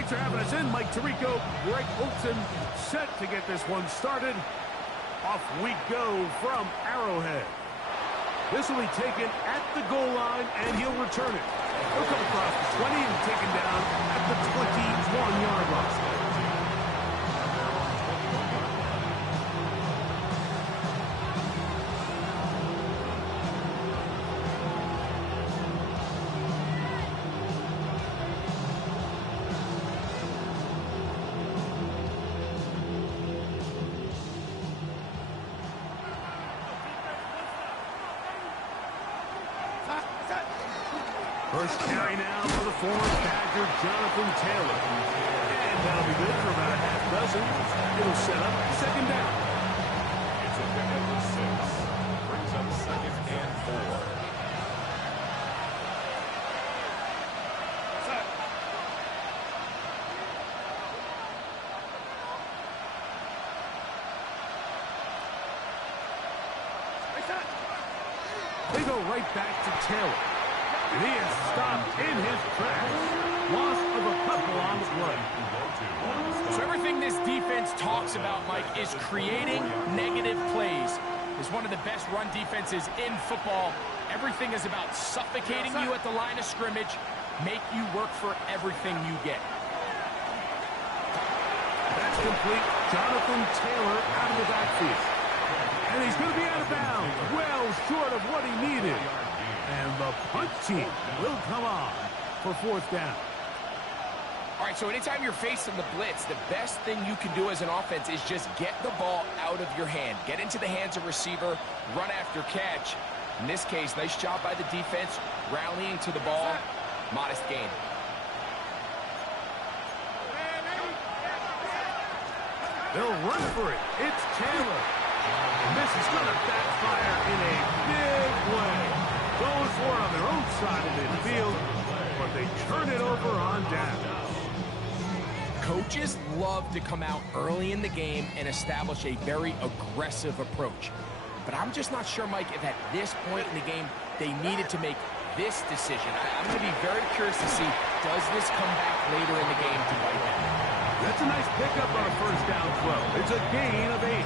Thanks for having us in, Mike Tirico. Greg Olsen set to get this one started. Off we go from Arrowhead. This will be taken at the goal line, and he'll return it. He'll come across the 20 and taken down at the 21-yard line. First carry now for the former Badger, Jonathan Taylor. And that'll be good for about a half dozen. It'll set up second down. It's a pickup of 6. Brings up second and 4. They go right back to Taylor. And he is stopped in his tracks. Loss of a couple on the play. So everything this defense talks about, Mike, is creating negative plays. It's one of the best run defenses in football. Everything is about suffocating you at the line of scrimmage, make you work for everything you get. That's complete. Jonathan Taylor out of the backfield. And he's going to be out of bounds. Well short of what he needed. And the punt team will come on for fourth down. All right, so anytime you're facing the blitz, the best thing you can do as an offense is just get the ball out of your hand. Get into the hands of receiver, run after catch. In this case, nice job by the defense, rallying to the ball. Modest gain. They'll run for it. It's Taylor. And this is going to backfire in a big way. Goes for it on their own side of midfield, but they turn it over on down. Coaches love to come out early in the game and establish a very aggressive approach. But I'm just not sure, Mike, if at this point in the game they needed to make this decision. I'm going to be very curious to see, does this come back later in the game to bite them? That's a nice pickup on a first down throw. It's a gain of 8.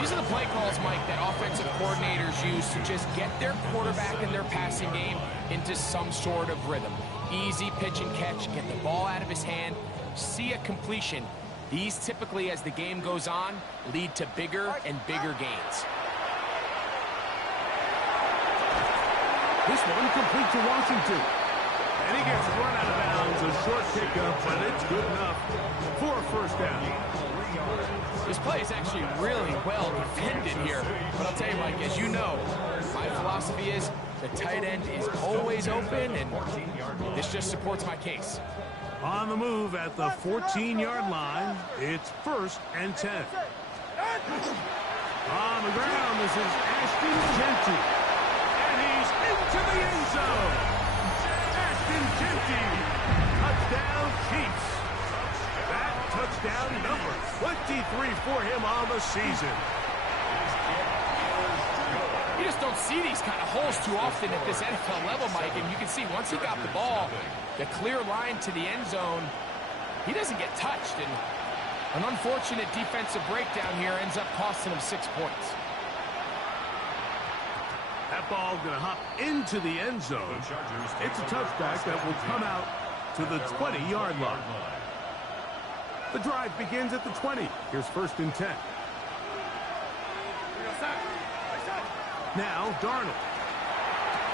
These are the play calls, Mike, that offensive coordinators use to just get their quarterback and their passing game into some sort of rhythm. Easy pitch and catch, get the ball out of his hand, see a completion. These typically, as the game goes on, lead to bigger and bigger gains. This one complete to Washington. And he gets run out of bounds. A short pickup, but it's good enough for a first down. This play is actually really well defended here. But I'll tell you, Mike, as you know, my philosophy is the tight end is always open, and this just supports my case. On the move at the 14-yard line, it's 1st and 10. On the ground, this is Ashton Jeanty. And he's into the end zone. Ashton Jeanty. Touchdown, Chiefs. That touchdown number 23 for him on the season. You just don't see these kind of holes too often at this NFL level, Mike. And you can see once he got the ball, the clear line to the end zone, he doesn't get touched. And an unfortunate defensive breakdown here ends up costing him 6 points. That ball going to hop into the end zone. It's a touchback that will come out to the 20-yard line. The drive begins at the 20. Here's 1st and 10. Now, Darnold.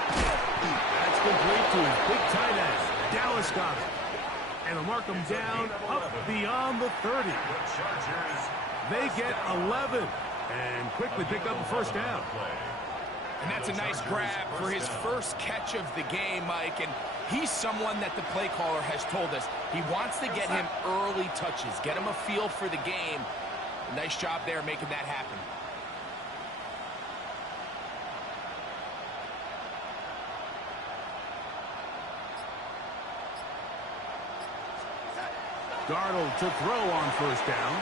That's complete to his big tight end. Dallas got it. And they'll mark him down up beyond the 30. They get 11 and quickly pick up the first down. And that's a nice grab for his first catch of the game, Mike. And he's someone that the play caller has told us he wants to get him early touches, get him a feel for the game. Nice job there making that happen. Darnold to throw on first down.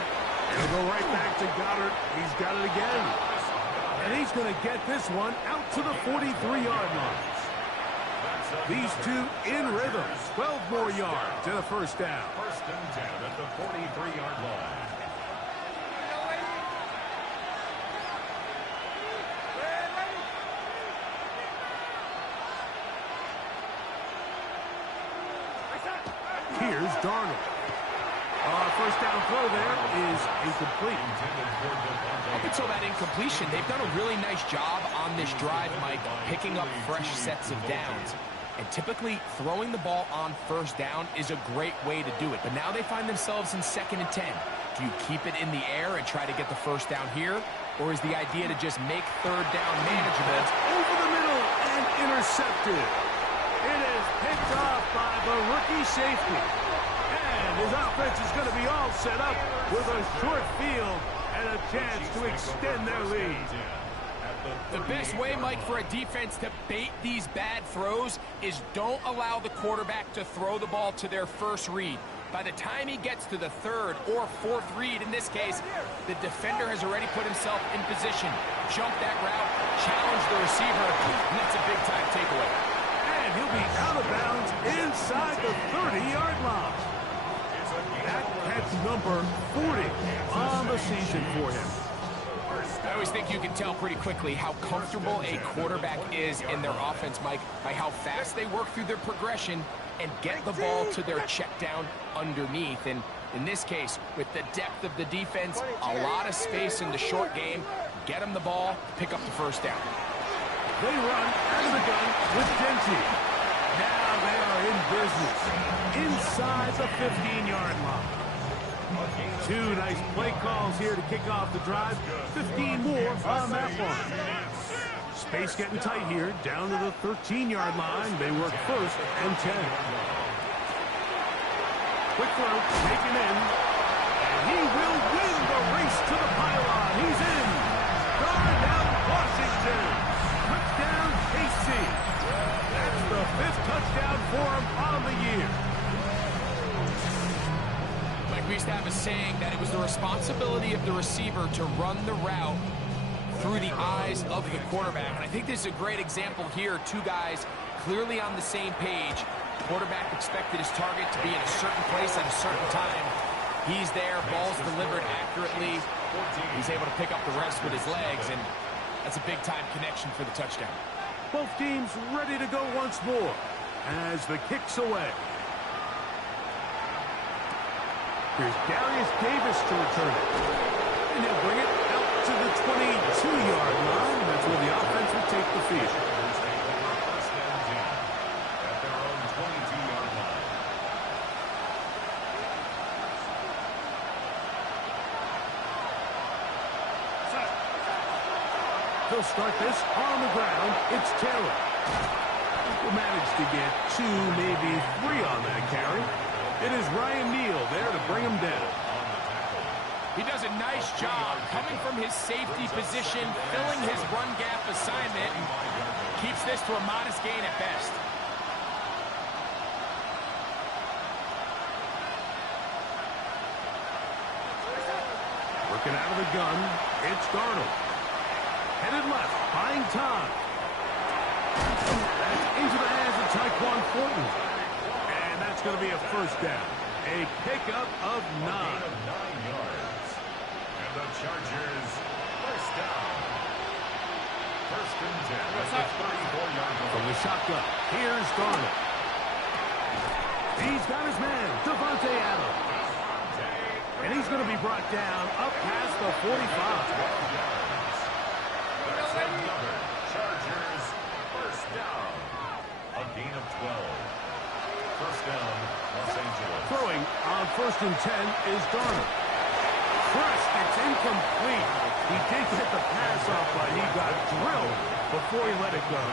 And he'll go right back to Goddard. He's got it again. And he's going to get this one out to the 43-yard line. These two in rhythm. 12 more yards and a first down. First and 10 at the 43-yard line. Here's Darnold. First down throw there is incomplete. Up until that incompletion, they've done a really nice job on this drive, Mike, picking up fresh sets of downs. And typically, throwing the ball on first down is a great way to do it. But now they find themselves in 2nd and 10. Do you keep it in the air and try to get the first down here? Or is the idea to just make third down manageable? Over the middle and intercepted. It is picked off by the rookie safety. And his offense is going to be all set up with a short field and a chance to extend their lead. The best way, Mike, for a defense to bait these bad throws is don't allow the quarterback to throw the ball to their first read. By the time he gets to the 3rd or 4th read, in this case, the defender has already put himself in position. Jump that route, challenge the receiver, and that's a big-time takeaway. And he'll be out of bounds inside the 30-yard line. That catch number 40 on the season for him. I always think you can tell pretty quickly how comfortable a quarterback is in their offense, Mike, by how fast they work through their progression and get the ball to their check down underneath. And in this case, with the depth of the defense, a lot of space in the short game, get them the ball, pick up the first down. They run out of the gun with Dempsey. Now they are in business inside the 15-yard line. 2 nice play calls here to kick off the drive. 15 more on that one. Space getting tight here. Down to the 13-yard line. They work 1st and 10. Quick throw, taken in. And he will win the race to the pylon. He's in. Gone down Washington. Touchdown, KC. That's the 5th touchdown for him on the year. Like we used to have a saying that it was the responsibility of the receiver to run the route through the eyes of the quarterback. And I think this is a great example here. 2 guys clearly on the same page. Quarterback expected his target to be in a certain place at a certain time. He's there, ball's delivered accurately. He's able to pick up the rest with his legs, and that's a big-time connection for the touchdown. Both teams ready to go once more as the kick's away. Here's Darius Davis to return it. And he'll bring it out to the 22-yard line. That's where the offense will take the field. First and 10 at their own 22-yard line. He'll start this on the ground. It's Taylor. Will manage to get 2, maybe 3 on that carry. It is Ryan Neal there to bring him down. He does a nice job coming from his safety position, filling his run gap assignment, and keeps this to a modest gain at best. Working out of the gun, it's Darnold. Headed left, buying time. That's into the hands of Tyquan Thornton. And that's going to be a first down. A pickup of 9. 9 yards. And the Chargers first down. First and 10 at the 34-yard line. From the shotgun, here's Darnold. He's got his man, Devontae Adams. And he's going to be brought down up past the 45. That's another Chargers first down. A gain of 12. First down, Los Angeles. Throwing on 1st and 10 is Darnold. First, it's incomplete. He did get the pass off, but he got drilled before he let it go.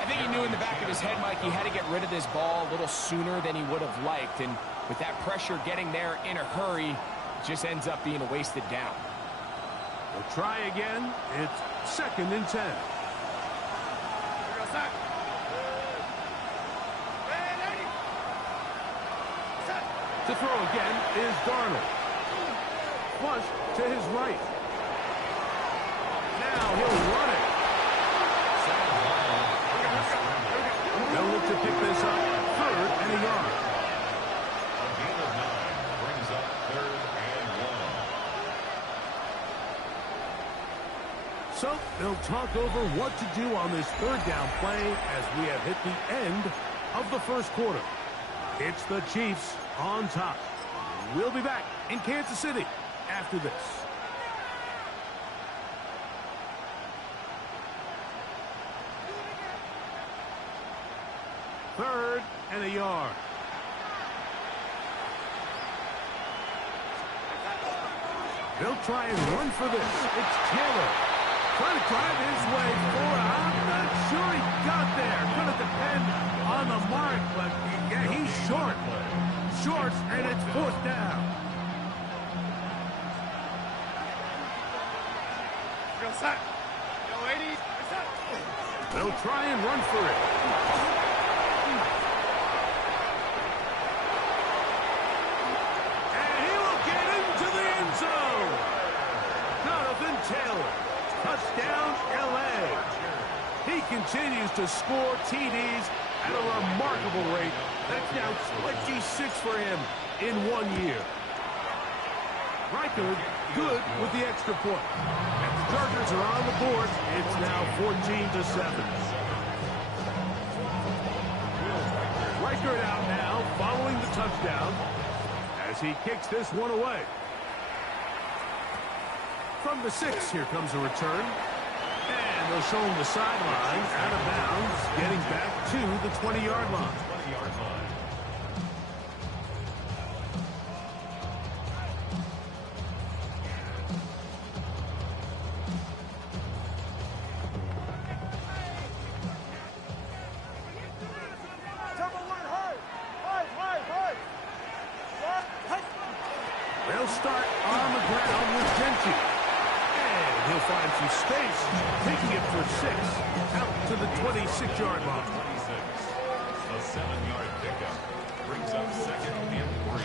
I think he knew in the back of his head, Mike, he had to get rid of this ball a little sooner than he would have liked. And with that pressure getting there in a hurry, it just ends up being a wasted down. We'll try again. It's 2nd and 10. To throw again is Darnold. Flush to his right. Now he'll run it. pick this up 3rd and a yard. A gain of 9 brings up 3rd and 1. So they'll talk over what to do on this 3rd down play as we have hit the end of the first quarter. It's the Chiefs on top. We'll be back in Kansas City after this. Third and a yard. They'll try and run for this. It's Taylor. Trying to drive his way forward. I'm not sure he got there. Going to depend on the mark, but yeah, he's short. Short, and it's 4th down. They'll try and run for it. And he will get into the end zone. Jonathan Taylor. Touchdown, L.A. He continues to score TDs at a remarkable rate. That's now 26 for him in 1 year. Reichard good with the extra point. And the Chargers are on the board. It's now 14-7. Reichard out now following the touchdown as he kicks this one away. From the 6, here comes a return. And they'll show him the sideline, out of bounds, getting back to the 20-yard line. 20-yard line. They'll start on the ground with Gentry. And he'll find some space, taking it for 6, out to the 26-yard line. 26. A 7-yard pickup brings up 2nd and 3.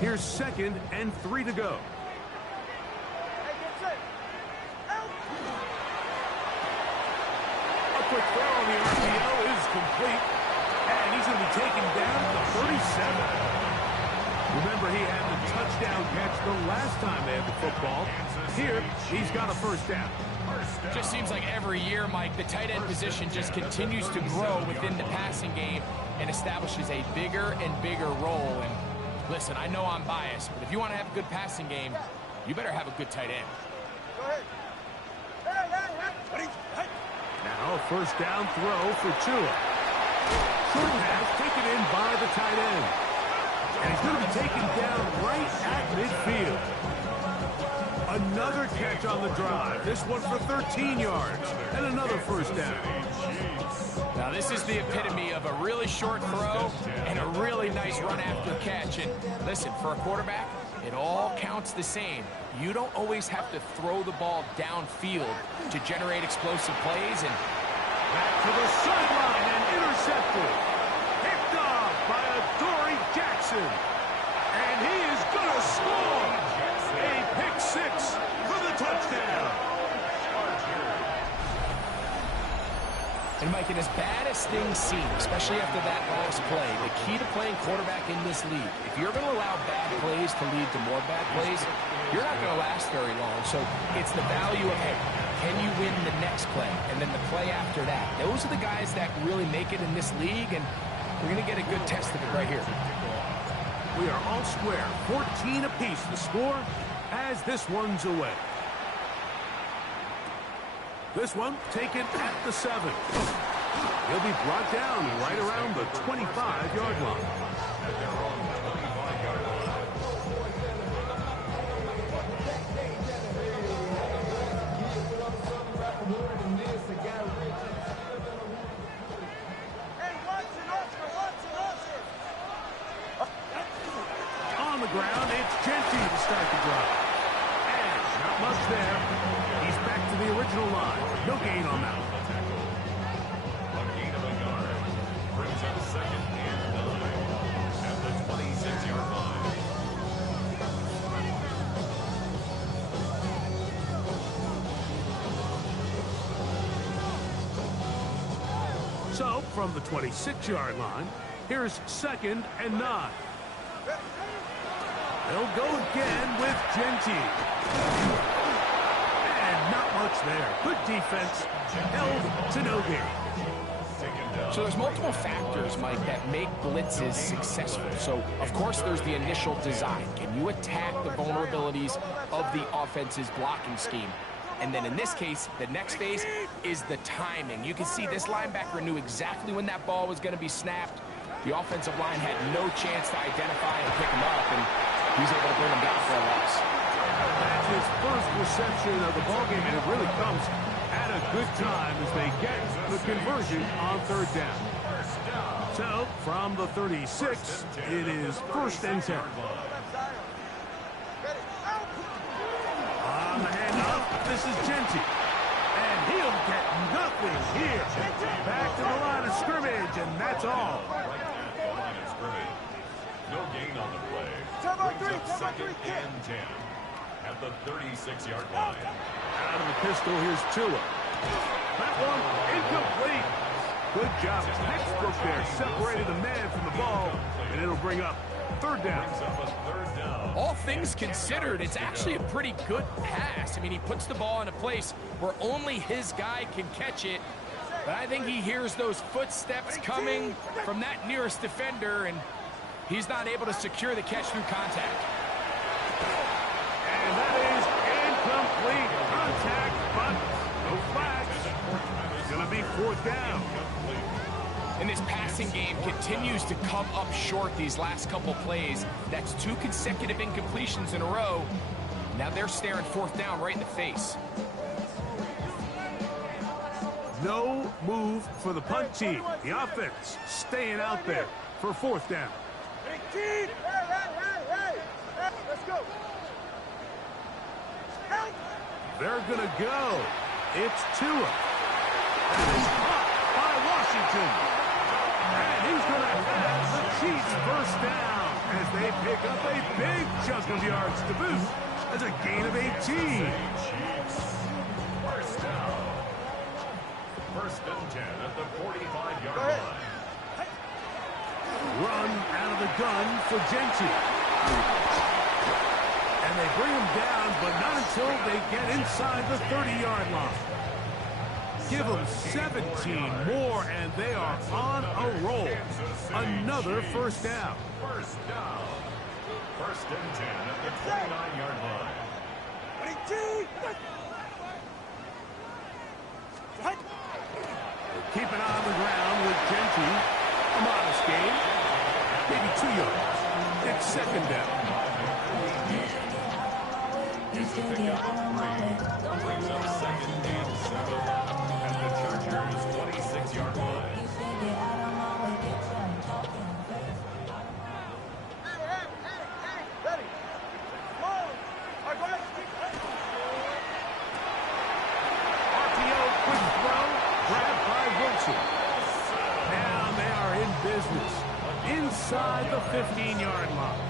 Here's 2nd and 3 to go. A quick throw on the RPO is complete. And he's going to be taken down at the 37. Remember, he had the touchdown catch the last time they had the football. Here, he's got a 1st down. Just seems like every year, Mike, the tight end position just continues to grow within the passing game and establishes a bigger and bigger role. And listen, I know I'm biased, but if you want to have a good passing game, you better have a good tight end. Now, a 1st down throw for Tua. Short pass taken in by the tight end. And he's going to be taken down right at midfield. Another catch on the drive. This one for 13 yards. And another 1st down. Now, this is the epitome of a really short throw and a really nice run after catch. And listen, for a quarterback, it all counts the same. You don't always have to throw the ball downfield to generate explosive plays. And back to the sideline and intercepted. Picked off by Adoree Jackson. And he is going to score. A pick 6 for the touchdown. And Mike, and as bad as things seem, especially after that last play, the key to playing quarterback in this league, if you're going to allow bad plays to lead to more bad plays, you're not going to last very long. So it's the value of, hey, can you win the next play? And then the play after that. Those are the guys that really make it in this league, and we're going to get a good test of it right here. We are all square. 14 apiece the score as this one's away. This one taken at the 7. He'll be brought down right around the 25-yard line. On the ground, it's Gentry to start the drive. And not much there. He's back to the original line. No gain on that one. A gain of a yard brings up 2nd and 9 at the 26-yard line. So, from the 26-yard line, here's 2nd and 9. They'll go again with Genty. And not much there. Good defense. Held to no gain. So there's multiple factors, Mike, that make blitzes successful. So, of course, there's the initial design. Can you attack the vulnerabilities of the offense's blocking scheme? And then in this case, the next phase is the timing. You can see this linebacker knew exactly when that ball was going to be snapped. The offensive line had no chance to identify and pick him up, and he was able to bring him down for a loss. That's his first reception of the ballgame, and it really comes at a good time as they get the conversion on 3rd down. So, from the 36, it is 1st and 10. On the handoff, this is Genty. And he'll get nothing here. Back to the line of scrimmage, and that's all. Line of scrimmage. No gain on the play. Brings up 2nd and 10 at the 36-yard line. Out of the pistol, here's Tua. That one incomplete. Good job. Textbook there. Separated the man from the ball, and it'll bring up 3rd down. All things considered, it's actually a pretty good pass. I mean, he puts the ball in a place where only his guy can catch it. But I think he hears those footsteps coming from that nearest defender, and he's not able to secure the catch through contact. And that is incomplete contact, but no flags. It's going to be 4th down. And this passing game continues to come up short these last couple plays. That's 2 consecutive incompletions in a row. Now they're staring 4th down right in the face. No move for the punt team. The offense staying out there for 4th down. Hey, let's go. They're going to go. It's Tua. And it's caught by Washington. And he's going to have the Chiefs 1st down as they pick up a big chunk of yards to boot. That's a gain of 18. Chiefs. 1st down. 1st and 10 at the 45-yard line. Run out of the gun for Genty. And they bring him down, but not until they get inside the 30-yard line. Give them 17 more, and they are on a roll. Another 1st down. 1st down. 1st and 10 at the 29-yard line. Keep it on the ground with Genty. A modest gain. Maybe 2 yards. It's 2nd down. It's a pickup of 3. Brings up 2nd and 7 at the Chargers' 26-yard line. RPO, quick throw, grabbed by Wilson. Now they are in business inside the 15-yard line.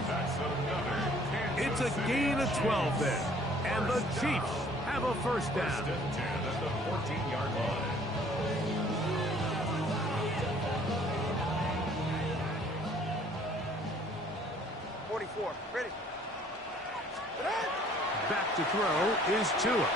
It's a gain of 12 there, and the Chiefs have a 1st down. 1st and 10 at the 14-yard line. Ready. Back to throw is Tua.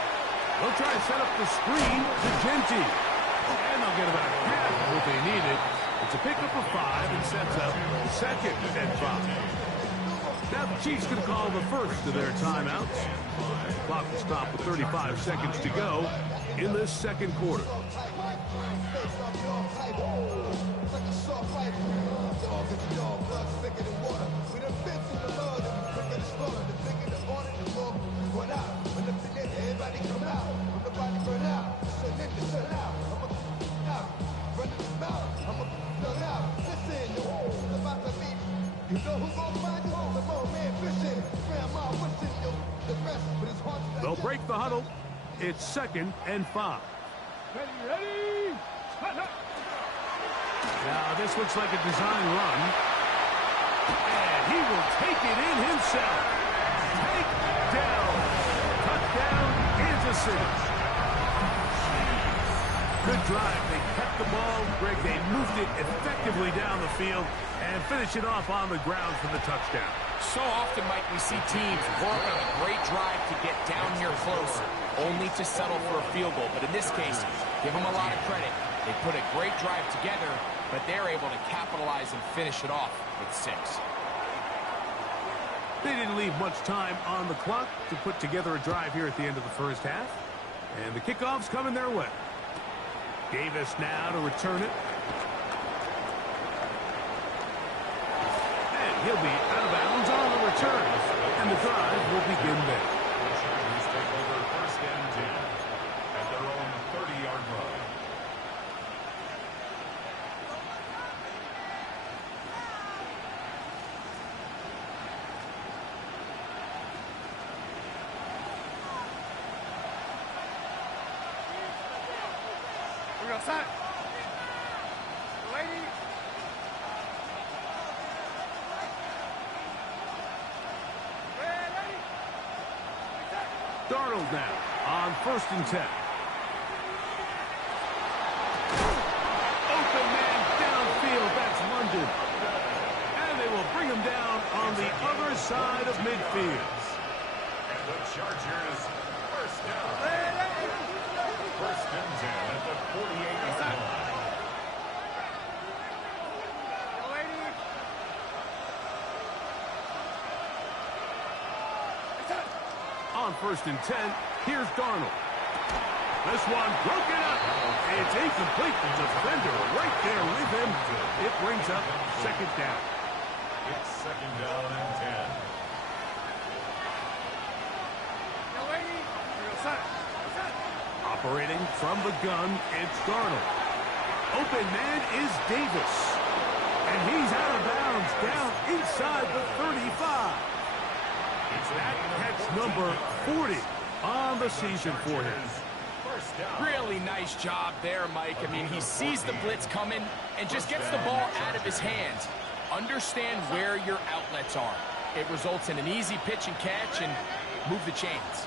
They'll try to set up the screen to Genty. And they'll get about half of what they needed. It's a pickup of 5 and sets up 2nd and 5. Now the Chiefs going to call the first of their timeouts. Clock will stop with 35 seconds to go in this 2nd quarter. They'll break the huddle. It's 2nd and 5. Ready. Now this looks like a design run. And he will take it in himself. Take down. Touchdown, Kansas City. Good drive. They kept the ball. Greg, they moved it effectively down the field and finish it off on the ground for the touchdown. So often, Mike, we see teams work on a great drive to get down here close, only to settle for a field goal. But in this case, give them a lot of credit. They put a great drive together, but they're able to capitalize and finish it off with 6. They didn't leave much time on the clock to put together a drive here at the end of the first half. And the kickoff's coming their way. Davis now to return it. And he'll be out of bounds on the return. And the drive will begin there. The Chargers take over first and 10 at their own 30-yard line. We got set. Lady. Darnold now on first and 10. Open man downfield. That's London. And they will bring him down on the other side of midfield. And the Chargers first down. First and 10 at the 48-yard line. On first and 10, here's Darnold. This one broken up. It's incomplete. The defender right there with him. It brings up second down. It's second down and 10. Operating from the gun, it's Darnold. Open man is Davis. And he's out of bounds down inside the 35. That catch number 40 on the season for him. Really nice job there, Mike. I mean, he sees the blitz coming and just gets the ball out of his hands. Understand where your outlets are. It results in an easy pitch and catch and move the chains.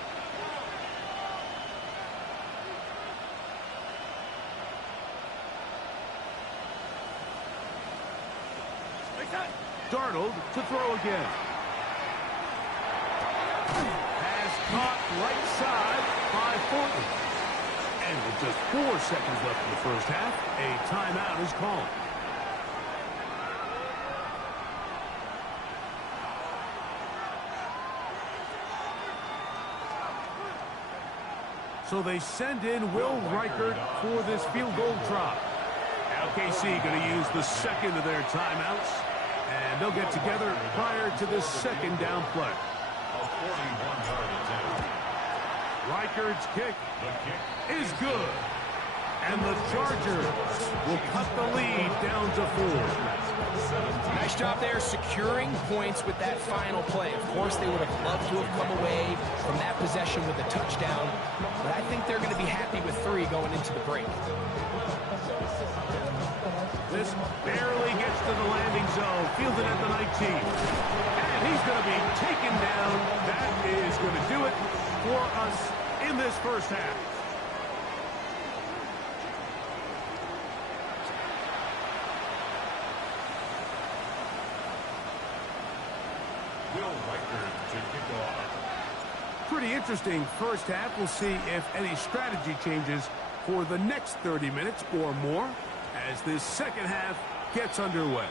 Darnold to throw again. Pass caught right side by Thornton. And with just 4 seconds left in the first half, a timeout is called. So they send in Will Reichert for this field goal try. LKC going to use the second of their timeouts, and they'll get together prior to the second down play. A 41-yard attempt. Reichert's kick is good. And the Chargers will cut the lead down to 4. Nice job there securing points with that final play. Of course, they would have loved to have come away from that possession with a touchdown, but I think they're going to be happy with 3 going into the break. This barely gets to the landing zone, fielded at the 19. And he's going to be taken down. That is going to do it for us in this first half. Will Reichert to kick off. Pretty interesting first half. We'll see if any strategy changes for the next 30 minutes or more as this second half gets underway.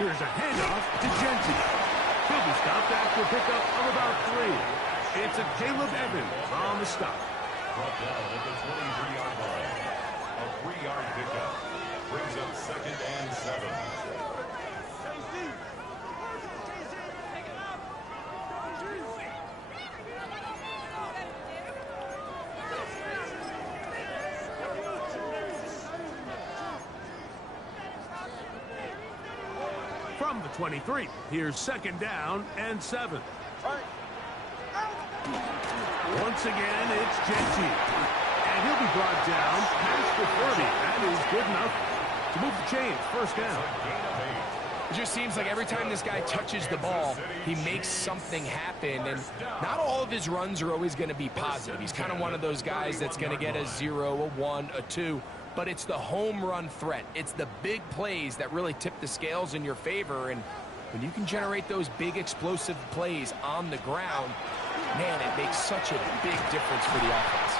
Here's a handoff to Jensen. He'll be stopped after a pickup of about 3. It's a Caleb Evans on the stop. Brought down at the 23-yard line. A 3-yard pickup brings up second and 7. from the 23. Here's 2nd down and 7. Once again, it's Genty. And he'll be brought down past the 30. That is good enough to move the chains. 1st down. It just seems like every time this guy touches the ball, he makes something happen. And not all of his runs are always going to be positive. He's kind of one of those guys that's going to get a 0, a 1, a 2. But it's the home run threat. It's the big plays that really tip the scales in your favor. And when you can generate those big explosive plays on the ground, man, it makes such a big difference for the offense.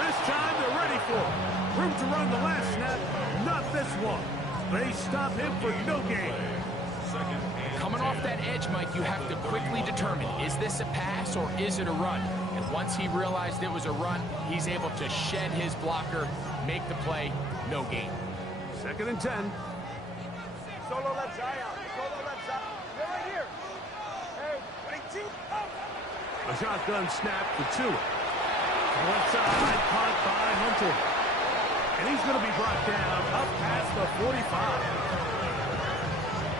This time they're ready for it. Room to run the last snap, not this one. They stop him for no gain. Coming off that edge, Mike, you have to quickly determine, is this a pass or is it a run? And once he realized it was a run, he's able to shed his blocker, make the play, no gain. 2nd and 10. Solo left side out. Solo left side. You're right here. Hey, 22. A shotgun snap for Tua. Left side, caught by Hunter. And he's going to be brought down up past the 45.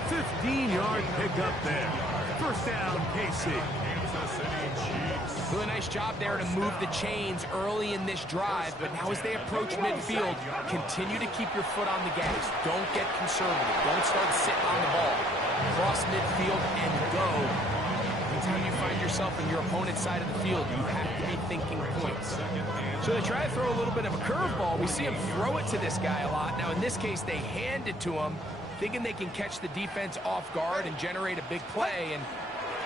15-yard pickup there. 1st down, KC. Really nice job there to move the chains early in this drive, but now as they approach midfield, continue to keep your foot on the gas. Don't get conservative. Don't start sitting on the ball. Cross midfield and go. Anytime you find yourself in your opponent's side of the field, you have to be thinking points. So they try to throw a little bit of a curveball. We see him throw it to this guy a lot. Now in this case, they hand it to him, thinking they can catch the defense off guard and generate a big play. And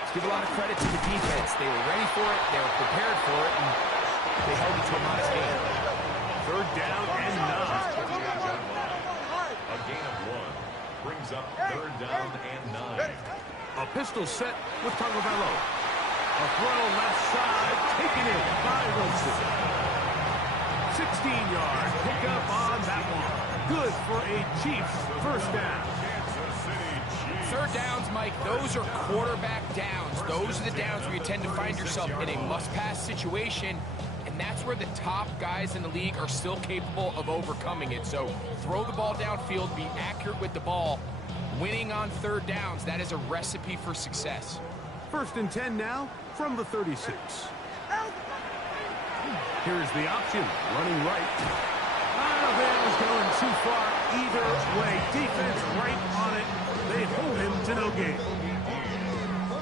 let's give a lot of credit to the defense. They were ready for it, they were prepared for it, and they held it to a modest gain. 3rd down and 9. A gain of 1 brings up 3rd down and 9. A pistol set with Tagovailoa. A throw left side, taken in by Wilson. 16-yard pickup on that one. Good for a Chiefs 1st down. 3rd downs, Mike, those are quarterback downs. Those are the downs where you tend to find yourself in a must-pass situation, and that's where the top guys in the league are still capable of overcoming it. So throw the ball downfield, be accurate with the ball. Winning on 3rd downs, that is a recipe for success. 1st and 10 now from the 36. Here's the option, running right. That was going too far either way. Defense right on it. They hold him to no gain.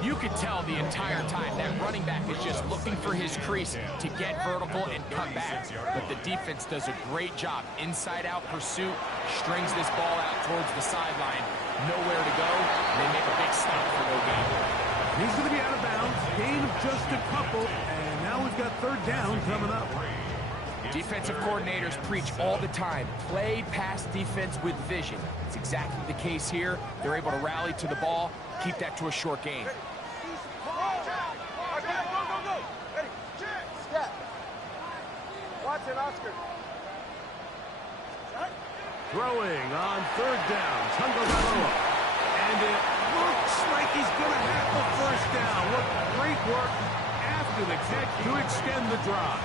You could tell the entire time that running back is just looking for his crease to get vertical and cut back. But the defense does a great job. Inside-out pursuit, strings this ball out towards the sideline. Nowhere to go. They make a big stop for no gain. He's going to be out of bounds. Gain of just a couple. And now we've got 3rd down coming up. Defensive coordinators preach all the time, play pass defense with vision. It's exactly the case here. They're able to rally to the ball, keep that to a short gain. Watch it, Oscar. Throwing on 3rd down, Tagovailoa. And it looks like he's going to have the 1st down. What great work after the catch to extend the drive.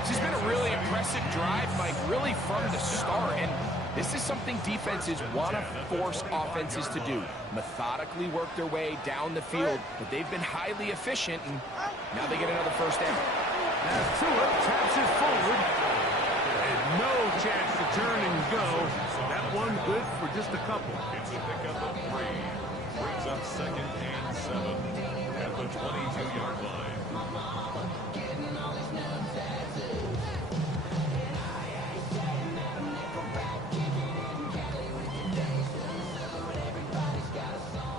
This has been a really impressive drive, Mike, really from the start. And this is something defenses want to force offenses to do. Methodically work their way down the field, but they've been highly efficient, and now they get another 1st down. As Tua taps it forward, and no chance to turn and go. That one good for just a couple. It's a pickup of 3. Brings up 2nd and 7 at the 22-yard line.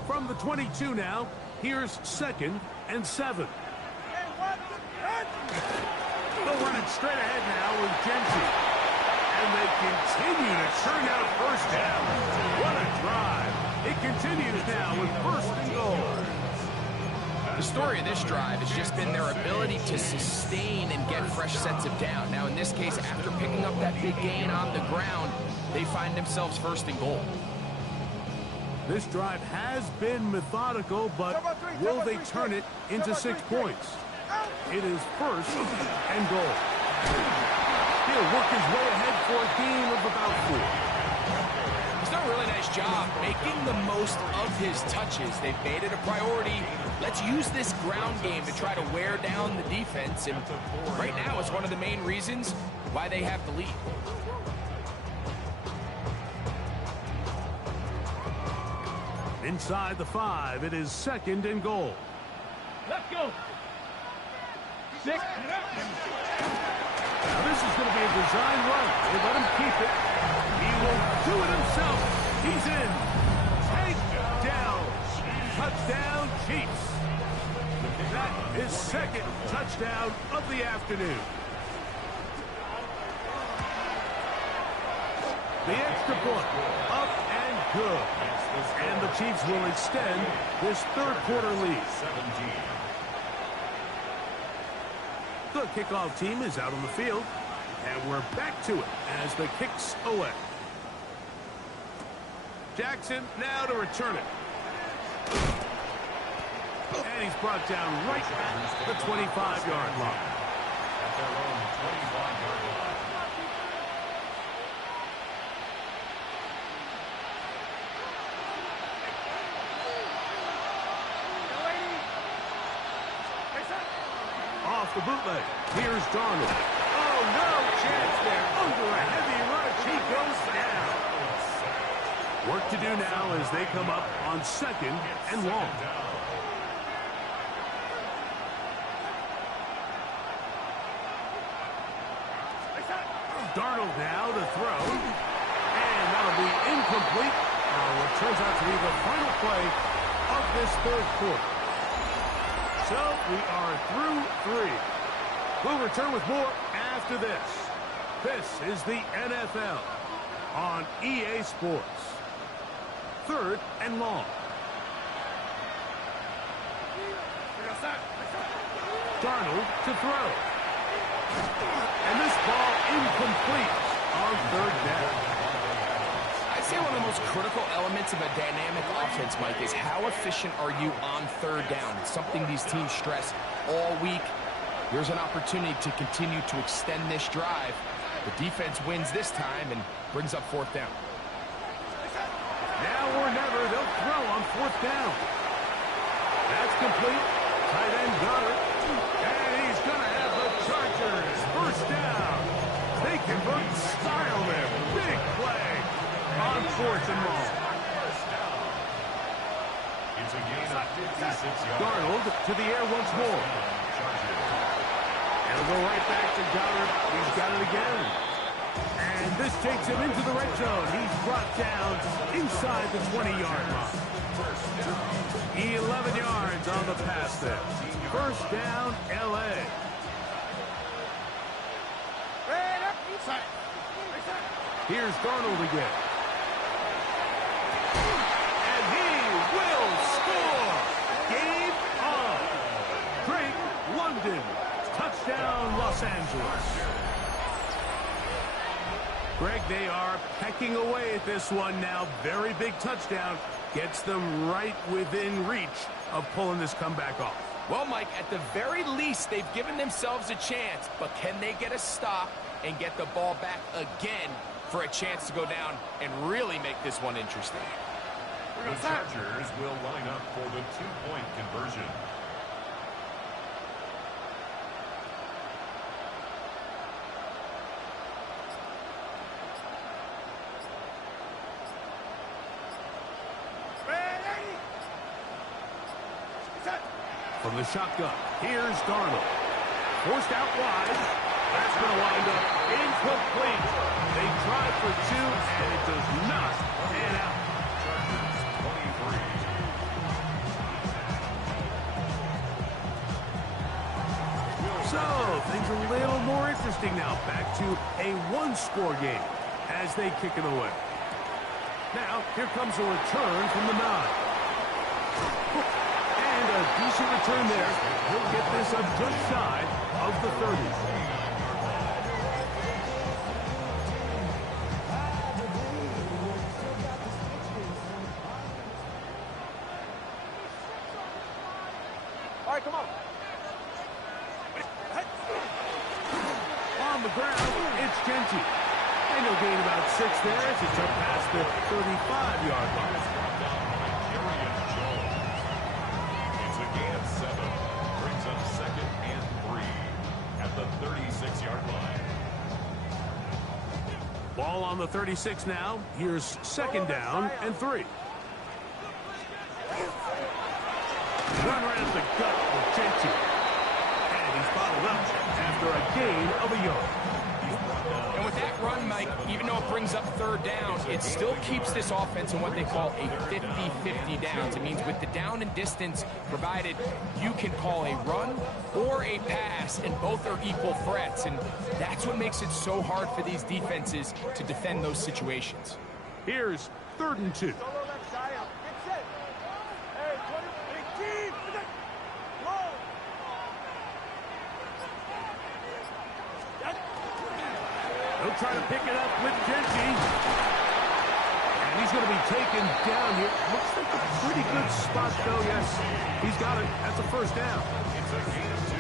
From the 22 now, here's 2nd and 7. They'll run it straight ahead now with Genty. And they continue to churn out 1st down. What a drive. It continues now with 1st and goal. The story of this drive has just been their ability to sustain and get fresh sets of down. Now, in this case, after picking up that big gain on the ground, they find themselves 1st and goal. This drive has been methodical, but will they turn it into 6 points? It is 1st and goal. He'll work his way ahead for a gain of about 4. This done a really nice job making the most of his touches. They've made it a priority. Let's use this ground game to try to wear down the defense. And right now, it's one of the main reasons why they have the lead. Inside the 5, it is 2nd and goal. Let's go. 6. Now this is going to be a design run. They let him keep it. He will do it himself. He's in. Take down. Touchdown, Chiefs. That is 2nd touchdown of the afternoon. The extra point, up and good. And the Chiefs will extend this 3rd quarter lead. 17. The kickoff team is out on the field, and we're back to it as the kick's away. Jackson now to return it. And he's brought down right at the 25-yard line. At their own 25-yard line. Off the bootleg. Here's Darnold. Oh, no chance there. Under a heavy rush, he goes down. Work to do now as they come up on 2nd and long. Darnold now to throw. And that'll be incomplete. What turns out to be the final play of this 3rd quarter. So we are through 3. We'll return with more after this. This is the NFL on EA Sports. 3rd and long. Darnold to throw. And this ball incomplete on 3rd down. I'd say one of the most critical elements of a dynamic offense, Mike, is how efficient are you on 3rd down? It's something these teams stress all week. Here's an opportunity to continue to extend this drive. The defense wins this time and brings up 4th down. Now or never, they'll throw on 4th down. That's complete. Tight end got it. And he's going to have the Chargers 1st down. They convert style there. Big play on 4th and long. It's a gain of 56 yards. Darnold to the air once more. It'll go right back to Goddard. He's got it again. And this takes him into the red zone. He's brought down inside the 20-yard line. 11 yards on the pass there. 1st down, L.A. Here's Darnold again. And he will score. Game on. Drake London. Touchdown, Los Angeles. Greg, they are pecking away at this one now. Very big touchdown. Gets them right within reach of pulling this comeback off. Well, Mike, at the very least, they've given themselves a chance. But can they get a stop and get the ball back again for a chance to go down and really make this one interesting? The Chargers will line up for the 2-point conversion. From the shotgun, here's Darnold. Forced out wide. That's going to wind up incomplete. They tried for 2, and it does not pan out. So, things are a little more interesting now. Back to a 1-score game as they kick it away. Now, here comes a return from the 9. And a decent return there. He'll get this up just shy of the 30. All right, come on. On the ground, it's Genty. And he'll gain about 6 there as he jumps past the 35-yard line. It's a gain of 7. Brings up 2nd and 3 at the 36-yard line. Ball on the 36 now. Here's 2nd down and 3. Run around the gut with Gentry. And he's bottled up after a gain of a yard. And with that run, Mike, even though it brings up 3rd down, it still keeps this offense in what they call a 50-50 downs. It means with the down and distance provided, you can call a run or a pass, and both are equal threats. And that's what makes it so hard for these defenses to defend those situations. Here's 3rd and 2. He'll try to pick it up with Gentry. And he's going to be taken down here. Looks like a pretty good spot, though. Yes, he's got it. That's a 1st down.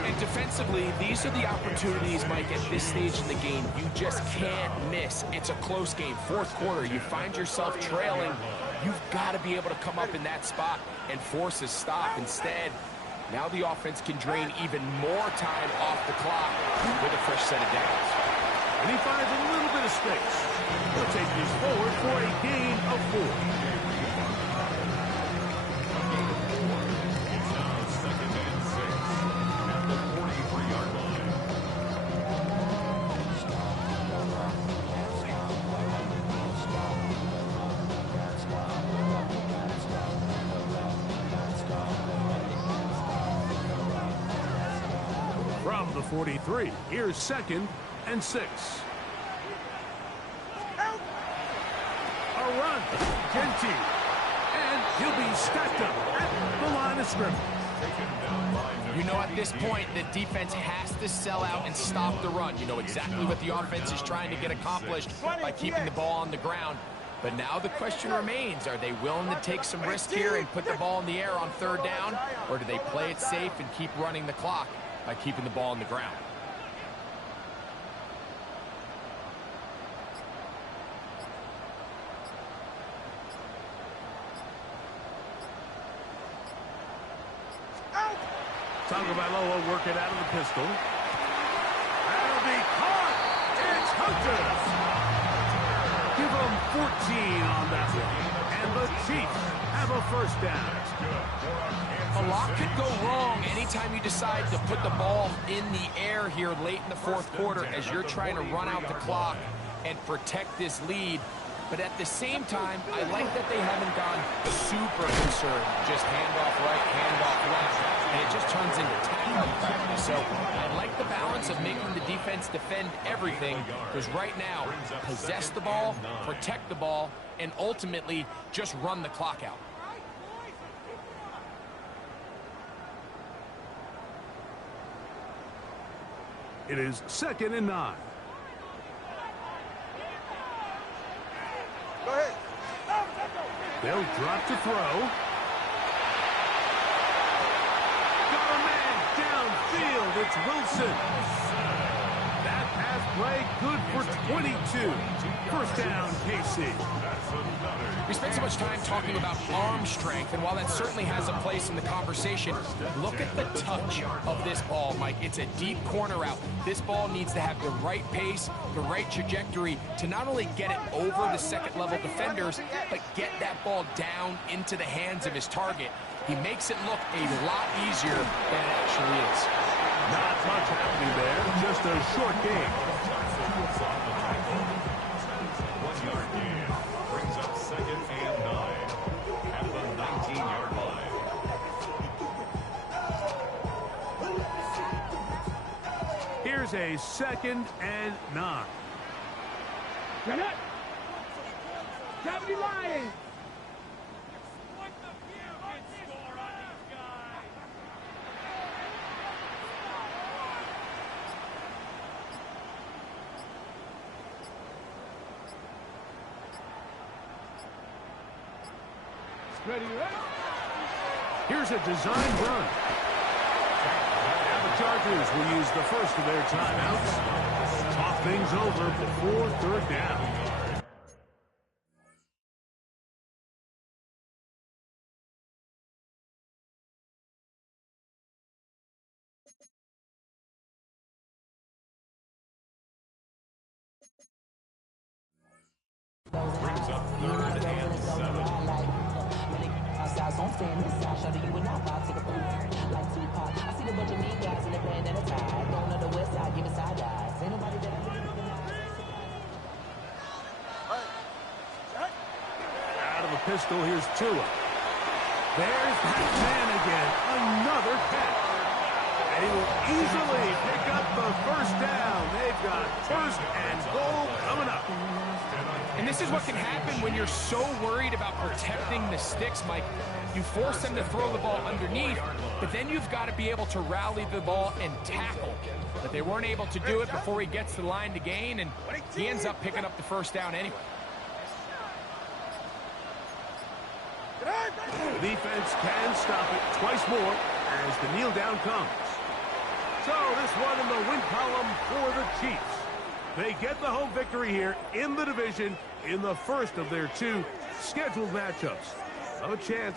And defensively, these are the opportunities, Mike, at this stage in the game you just can't miss. It's a close game. 4th quarter, you find yourself trailing. You've got to be able to come up in that spot and force a stop. Instead, now the offense can drain even more time off the clock with a fresh set of downs. And he finds a little bit of space. He'll take this forward for a gain of 4. It's now 2nd and 6 at the 43-yard line. From the 43, here's 2nd and 6. A run. Gentry. And he'll be stacked up at the line of scrimmage. You know, at this point, the defense has to sell out and stop the run. You know exactly what the offense is trying to get accomplished by keeping the ball on the ground. But now the question remains, are they willing to take some risk here and put the ball in the air on 3rd down? Or do they play it safe and keep running the clock by keeping the ball on the ground? Tagovailoa working out of the pistol. That'll be caught. It's Hunter. Give them 14 on that one. And the Chiefs have a 1st down. A lot could go wrong anytime you decide to put the ball in the air here late in the 4th quarter as you're trying to run out the clock and protect this lead. But at the same time, I like that they haven't gone super concerned. Just handoff right, handoff left, and it just turns into tackling practice. So I like the balance of making the defense defend everything, because right now, possess the ball, protect the ball, and ultimately just run the clock out. It is 2nd and 9. Go ahead. They'll drop to throw. Got a man downfield. It's Wilson. That pass play good for 22. 1st down, KC. We spent so much time talking about arm strength, and while that certainly has a place in the conversation, look at the touch of this ball, Mike. It's a deep corner route. This ball needs to have the right pace, the right trajectory to not only get it over the 2nd-level defenders, but get that ball down into the hands of his target. He makes it look a lot easier than it actually is. Not much happening there, just a short game. 1 yard gain brings up 2nd and 9 at the 19-yard line. Here's a 2nd and 9. Deputy Lions. Here's a design run. Have a charge Chargers will use the first of their timeouts. Talk things over before third down. Brings up 3rd and 7. Out of a pistol, here's Tua. There's that man again. Another catch. And he will easily pick up the first down. They've got first and goal coming up. And this is what can happen when you're so worried about protecting the sticks, Mike. You force them to throw the ball underneath, but then you've got to be able to rally the ball and tackle. But they weren't able to do it before he gets to the line to gain, and he ends up picking up the first down anyway. The defense can stop it twice more as the kneel down comes. So this one in the win column for the Chiefs. They get the home victory here in the division in the first of their two scheduled matchups. A chance